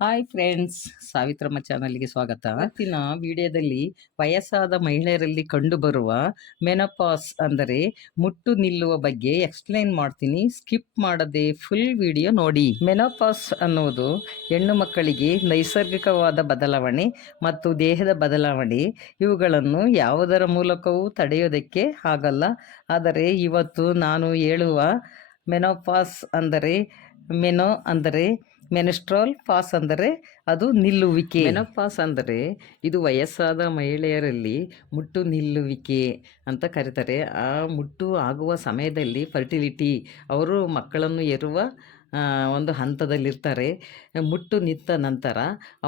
Hi friends, Savitramma ಚಾನಲ್ಗೆ ಸ್ವಾಗತ. ಇವತ್ತಿನ ವಿಡಿಯೋದಲ್ಲಿ ವಯಸ್ಸಾದ ಮಹಿಳೆಯರಲ್ಲಿ ಕಂಡುಬರುವ ಮೆನಪಾಸ್ ಅಂದರೆ ಮುಟ್ಟು ನಿಲ್ಲುವ ಬಗ್ಗೆ ಎಕ್ಸ್ಪ್ಲೈನ್ ಮಾಡ್ತೀನಿ. ಸ್ಕಿಪ್ ಮಾಡದೆ ಫುಲ್ ವಿಡಿಯೋ ನೋಡಿ. ಮೆನಪಾಸ್ ಅನ್ನುವುದು ಹೆಣ್ಣು ಮಕ್ಕಳಿಗೆ ನೈಸರ್ಗಿಕವಾದ ಬದಲಾವಣೆ ಮತ್ತು ದೇಹದ ಬದಲಾವಣೆ. ಇವುಗಳನ್ನು ಯಾವುದರ ಮೂಲಕವೂ ತಡೆಯೋದಕ್ಕೆ ಆಗಲ್ಲ. ಆದರೆ ಇವತ್ತು ನಾನು ಹೇಳುವ ಮೆನೋಪಾಸ್ ಅಂದರೆ ಮೆನಸ್ಟ್ರಾಲ್ ಪಾಸ್ ಅಂದರೆ ಅದು ನಿಲ್ಲುವಿಕೆ. ಮೆನೋಪಾಸ್ ಅಂದರೆ ಇದು ವಯಸ್ಸಾದ ಮಹಿಳೆಯರಲ್ಲಿ ಮುಟ್ಟು ನಿಲ್ಲುವಿಕೆ ಅಂತ ಕರೀತಾರೆ. ಆ ಮುಟ್ಟು ಆಗುವ ಸಮಯದಲ್ಲಿ ಫರ್ಟಿಲಿಟಿ, ಅವರು ಮಕ್ಕಳನ್ನು ಹೆರುವ ಒಂದು ಹಂತದಲ್ಲಿರ್ತಾರೆ. ಮುಟ್ಟು ನಿಂತ ನಂತರ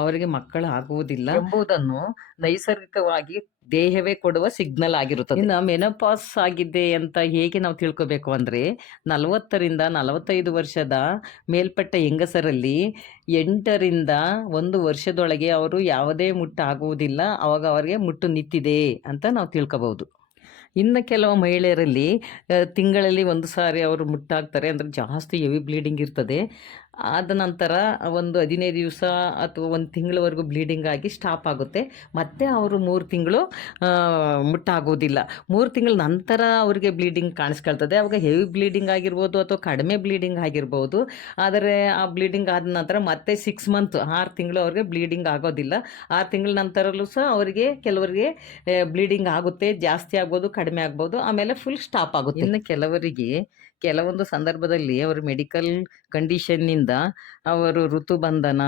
ಅವರಿಗೆ ಮಕ್ಕಳು ಆಗುವುದಿಲ್ಲ ಎಂಬುದನ್ನು ನೈಸರ್ಗಿಕವಾಗಿ ದೇಹವೇ ಕೊಡುವ ಸಿಗ್ನಲ್ ಆಗಿರುತ್ತದೆ. ಇನ್ನು ಮೆನೋಪಾಸ್ ಆಗಿದೆ ಅಂತ ಹೇಗೆ ನಾವು ತಿಳ್ಕೋಬೇಕು ಅಂದರೆ, 40ರಿಂದ 45 ವರ್ಷದ ಮೇಲ್ಪಟ್ಟ ಹೆಂಗಸರಲ್ಲಿ 8ರಿಂದ 1 ವರ್ಷದೊಳಗೆ ಅವರು ಯಾವುದೇ ಮುಟ್ಟು ಆಗುವುದಿಲ್ಲ. ಅವಾಗ ಅವರಿಗೆ ಮುಟ್ಟು ನಿಂತಿದೆ ಅಂತ ನಾವು ತಿಳ್ಕೋಬಹುದು. ಇನ್ನು ಕೆಲವು ಮಹಿಳೆಯರಲ್ಲಿ ತಿಂಗಳಲ್ಲಿ 1 ಸಾರಿ ಅವರು ಮುಟ್ಟಾಗ್ತಾರೆ. ಅಂದರೆ ಜಾಸ್ತಿ ಹೆವಿ ಬ್ಲೀಡಿಂಗ್ ಇರ್ತದೆ. ಆದ ನಂತರ ಒಂದು 15 ದಿವಸ ಅಥವಾ 1 ತಿಂಗಳವರೆಗೂ ಬ್ಲೀಡಿಂಗ್ ಆಗಿ ಸ್ಟಾಪ್ ಆಗುತ್ತೆ. ಮತ್ತೆ ಅವರು 3 ತಿಂಗಳು ಮುಟ್ಟಾಗೋದಿಲ್ಲ. 3 ತಿಂಗಳ ನಂತರ ಅವರಿಗೆ ಬ್ಲೀಡಿಂಗ್ ಕಾಣಿಸ್ಕೊಳ್ತದೆ. ಅವಾಗ ಹೆವಿ ಬ್ಲೀಡಿಂಗ್ ಆಗಿರ್ಬೋದು ಅಥವಾ ಕಡಿಮೆ ಬ್ಲೀಡಿಂಗ್ ಆಗಿರ್ಬೋದು. ಆದರೆ ಆ ಬ್ಲೀಡಿಂಗ್ ಆದ ನಂತರ ಮತ್ತೆ 6 ಮಂತ್ 6 ತಿಂಗಳು ಅವ್ರಿಗೆ ಬ್ಲೀಡಿಂಗ್ ಆಗೋದಿಲ್ಲ. 6 ತಿಂಗಳ ನಂತರಲ್ಲೂ ಸಹ ಅವರಿಗೆ ಕೆಲವರಿಗೆ ಬ್ಲೀಡಿಂಗ್ ಆಗುತ್ತೆ. ಜಾಸ್ತಿ ಆಗ್ಬೋದು, ಕಡಿಮೆ ಆಗ್ಬೋದು, ಆಮೇಲೆ ಫುಲ್ ಸ್ಟಾಪ್ ಆಗುತ್ತೆ. ಇನ್ನು ಕೆಲವರಿಗೆ ಕೆಲವೊಂದು ಸಂದರ್ಭದಲ್ಲಿ ಅವರು ಮೆಡಿಕಲ್ ಕಂಡೀಷನ್ನಿಂದ ಅವರು ಋತುಬಂಧನ,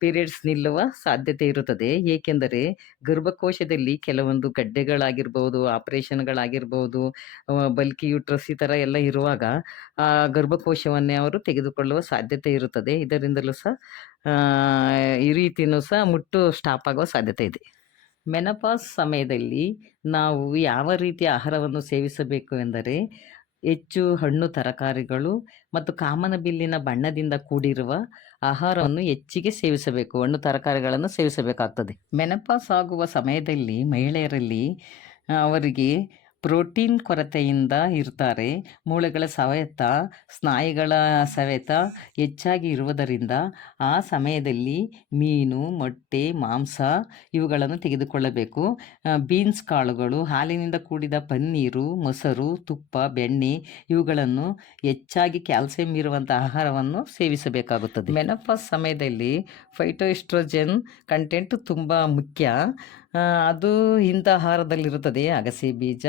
ಪೀರಿಯಡ್ಸ್ ನಿಲ್ಲುವ ಸಾಧ್ಯತೆ ಇರುತ್ತದೆ. ಏಕೆಂದರೆ ಗರ್ಭಕೋಶದಲ್ಲಿ ಕೆಲವೊಂದು ಗಡ್ಡೆಗಳಾಗಿರ್ಬೋದು, ಆಪರೇಷನ್ಗಳಾಗಿರ್ಬೋದು, ಬಲ್ಕಿ ಯೂಟ್ರಸ್ ಈ ಥರ ಎಲ್ಲ ಇರುವಾಗ ಆ ಗರ್ಭಕೋಶವನ್ನೇ ಅವರು ತೆಗೆದುಕೊಳ್ಳುವ ಸಾಧ್ಯತೆ ಇರುತ್ತದೆ. ಇದರಿಂದಲೂ ಸಹ ಈ ರೀತಿಯೂ ಸಹ ಮುಟ್ಟು ಸ್ಟಾಪ್ ಆಗುವ ಸಾಧ್ಯತೆ ಇದೆ. ಮೆನಪಾಸ್ ಸಮಯದಲ್ಲಿ ನಾವು ಯಾವ ರೀತಿಯ ಆಹಾರವನ್ನು ಸೇವಿಸಬೇಕು ಎಂದರೆ, ಹೆಚ್ಚು ಹಣ್ಣು ತರಕಾರಿಗಳು ಮತ್ತು ಕಾಮನಬಿಲ್ಲಿನ ಬಣ್ಣದಿಂದ ಕೂಡಿರುವ ಆಹಾರವನ್ನು ಹೆಚ್ಚಿಗೆ ಸೇವಿಸಬೇಕು. ಹಣ್ಣು ತರಕಾರಿಗಳನ್ನು ಸೇವಿಸಬೇಕಾಗ್ತದೆ. ಮೆನಪಾಸ್ ಆಗುವ ಸಮಯದಲ್ಲಿ ಮಹಿಳೆಯರಲ್ಲಿ ಅವರಿಗೆ ಪ್ರೋಟೀನ್ ಕೊರತೆಯಿಂದ ಇರ್ತಾರೆ. ಮೂಳೆಗಳ ಸವೆತ, ಸ್ನಾಯುಗಳ ಸವೆತ ಹೆಚ್ಚಾಗಿ ಇರುವುದರಿಂದ ಆ ಸಮಯದಲ್ಲಿ ಮೀನು, ಮೊಟ್ಟೆ, ಮಾಂಸ ಇವುಗಳನ್ನು ತೆಗೆದುಕೊಳ್ಳಬೇಕು. ಬೀನ್ಸ್ ಕಾಳುಗಳು, ಹಾಲಿನಿಂದ ಕೂಡಿದ ಪನ್ನೀರು, ಮೊಸರು, ತುಪ್ಪ, ಬೆಣ್ಣೆ ಇವುಗಳನ್ನು ಹೆಚ್ಚಾಗಿ ಕ್ಯಾಲ್ಸಿಯಂ ಇರುವಂಥ ಆಹಾರವನ್ನು ಸೇವಿಸಬೇಕಾಗುತ್ತದೆ. ಮೆನೋಪಾಸ್ ಸಮಯದಲ್ಲಿ ಫೈಟೋಎಸ್ಟ್ರೋಜನ್ ಕಂಟೆಂಟ್ ತುಂಬ ಮುಖ್ಯ. ಅದು ಇಂಥ ಆಹಾರದಲ್ಲಿರುತ್ತದೆ: ಅಗಸೆ ಬೀಜ,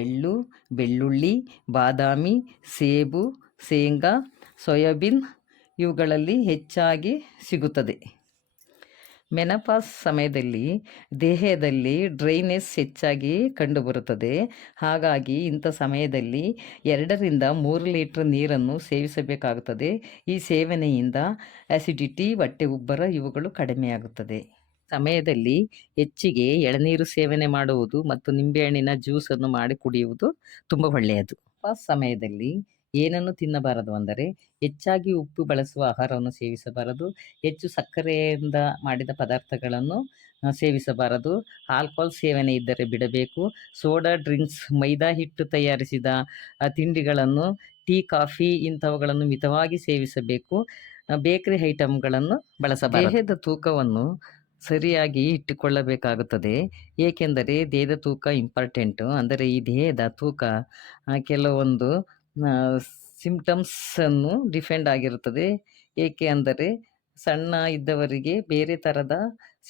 ಎಳ್ಳು, ಬೆಳ್ಳುಳ್ಳಿ, ಬಾದಾಮಿ, ಸೇಬು, ಶೇಂಗಾ, ಸೋಯಾಬೀನ್ ಇವುಗಳಲ್ಲಿ ಹೆಚ್ಚಾಗಿ ಸಿಗುತ್ತದೆ. ಮೆನಪಾಸ್ ಸಮಯದಲ್ಲಿ ದೇಹದಲ್ಲಿ ಡ್ರೈನೆಸ್ ಹೆಚ್ಚಾಗಿ ಕಂಡುಬರುತ್ತದೆ. ಹಾಗಾಗಿ ಇಂಥ ಸಮಯದಲ್ಲಿ 2ರಿಂದ 3 ಲೀಟರ್ ನೀರನ್ನು ಸೇವಿಸಬೇಕಾಗುತ್ತದೆ. ಈ ಸೇವನೆಯಿಂದ ಆಸಿಡಿಟಿ, ಹೊಟ್ಟೆ ಉಬ್ಬರ ಇವುಗಳು ಕಡಿಮೆಯಾಗುತ್ತದೆ. ಸಮಯದಲ್ಲಿ ಹೆಚ್ಚಿಗೆ ಎಳನೀರು ಸೇವನೆ ಮಾಡುವುದು ಮತ್ತು ನಿಂಬೆಹಣ್ಣಿನ ಜ್ಯೂಸನ್ನು ಮಾಡಿ ಕುಡಿಯುವುದು ತುಂಬ ಒಳ್ಳೆಯದು. ಮೆನೋಪಾಸ್ ಸಮಯದಲ್ಲಿ ಏನನ್ನು ತಿನ್ನಬಾರದು ಅಂದರೆ, ಹೆಚ್ಚಾಗಿ ಉಪ್ಪು ಬಳಸುವ ಆಹಾರವನ್ನು ಸೇವಿಸಬಾರದು. ಹೆಚ್ಚು ಸಕ್ಕರೆಯಿಂದ ಮಾಡಿದ ಪದಾರ್ಥಗಳನ್ನು ಸೇವಿಸಬಾರದು. ಆಲ್ಕೋಹಾಲ್ ಸೇವನೆ ಇದ್ದರೆ ಬಿಡಬೇಕು. ಸೋಡಾ ಡ್ರಿಂಕ್ಸ್, ಮೈದಾ ಹಿಟ್ಟು ತಯಾರಿಸಿದ ತಿಂಡಿಗಳನ್ನು, ಟೀ, ಕಾಫಿ ಇಂಥವುಗಳನ್ನು ಮಿತವಾಗಿ ಸೇವಿಸಬೇಕು. ಬೇಕರಿ ಐಟಮ್ಗಳನ್ನು ಬಳಸಬಾರದು. ದೇಹದ ತೂಕವನ್ನು ಸರಿಯಾಗಿ ಇಟ್ಟುಕೊಳ್ಳಬೇಕಾಗುತ್ತದೆ. ಏಕೆಂದರೆ ದೇಹದ ತೂಕ ಇಂಪಾರ್ಟೆಂಟು. ಅಂದರೆ ಈ ದೇಹದ ತೂಕ ಕೆಲವೊಂದು ಸಿಂಪ್ಟಮ್ಸನ್ನು ಡಿಫೆಂಡ್ ಆಗಿರುತ್ತದೆ. ಏಕೆ ಅಂದರೆ ಸಣ್ಣ ಇದ್ದವರಿಗೆ ಬೇರೆ ಥರದ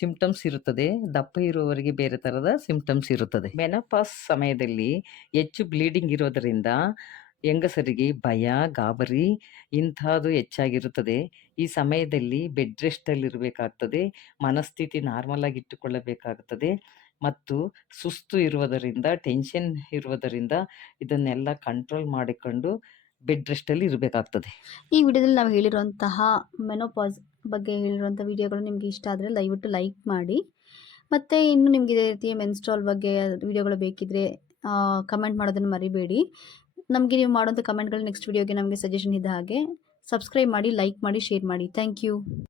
ಸಿಂಪ್ಟಮ್ಸ್ ಇರುತ್ತದೆ, ದಪ್ಪ ಇರುವವರಿಗೆ ಬೇರೆ ಥರದ ಸಿಂಪ್ಟಮ್ಸ್ ಇರುತ್ತದೆ. ಮೆನೋಪಾಸ್ ಸಮಯದಲ್ಲಿ ಹೆಚ್ಚು ಬ್ಲೀಡಿಂಗ್ ಇರೋದರಿಂದ ಹೆಂಗಸರಿಗೆ ಭಯ, ಗಾಬರಿ ಇಂಥದ್ದು ಹೆಚ್ಚಾಗಿರುತ್ತದೆ. ಈ ಸಮಯದಲ್ಲಿ ಬೆಡ್ ರೆಸ್ಟಲ್ಲಿರಬೇಕಾಗ್ತದೆ. ಮನಸ್ಥಿತಿ ನಾರ್ಮಲ್ ಆಗಿ ಇಟ್ಟುಕೊಳ್ಳಬೇಕಾಗುತ್ತದೆ. ಮತ್ತು ಸುಸ್ತು ಇರುವುದರಿಂದ, ಟೆನ್ಷನ್ ಇರುವುದರಿಂದ ಇದನ್ನೆಲ್ಲ ಕಂಟ್ರೋಲ್ ಮಾಡಿಕೊಂಡು ಬೆಡ್ ರೆಸ್ಟಲ್ಲಿ ಇರಬೇಕಾಗ್ತದೆ. ಈ ವಿಡಿಯೋದಲ್ಲಿ ನಾವು ಹೇಳಿರುವಂತಹ ಮೆನೋಪಾಸ್ ಬಗ್ಗೆ ಹೇಳಿರುವಂಥ ವಿಡಿಯೋಗಳು ನಿಮಗೆ ಇಷ್ಟ ಆದರೆ ದಯವಿಟ್ಟು ಲೈಕ್ ಮಾಡಿ. ಮತ್ತು ಇನ್ನು ನಿಮಗೆ ಇದೇ ರೀತಿ ಮೆನ್ಸ್ಟ್ರಾಲ್ ಬಗ್ಗೆ ವಿಡಿಯೋಗಳು ಬೇಕಿದ್ದರೆ ಕಮೆಂಟ್ ಮಾಡೋದನ್ನು ಮರಿಬೇಡಿ. ನಮಗೆ ನೀವು ಮಾಡುವಂಥ ಕಮೆಂಟ್ಗಳು ನೆಕ್ಸ್ಟ್ ವಿಡಿಯೋಗೆ ನಮಗೆ ಸಜೆಷನ್ ಇದ್ದ ಹಾಗೆ ಸಬ್ಸ್ಕ್ರೈಬ್ ಮಾಡಿ, ಲೈಕ್ ಮಾಡಿ, ಶೇರ್ ಮಾಡಿ. Thank you.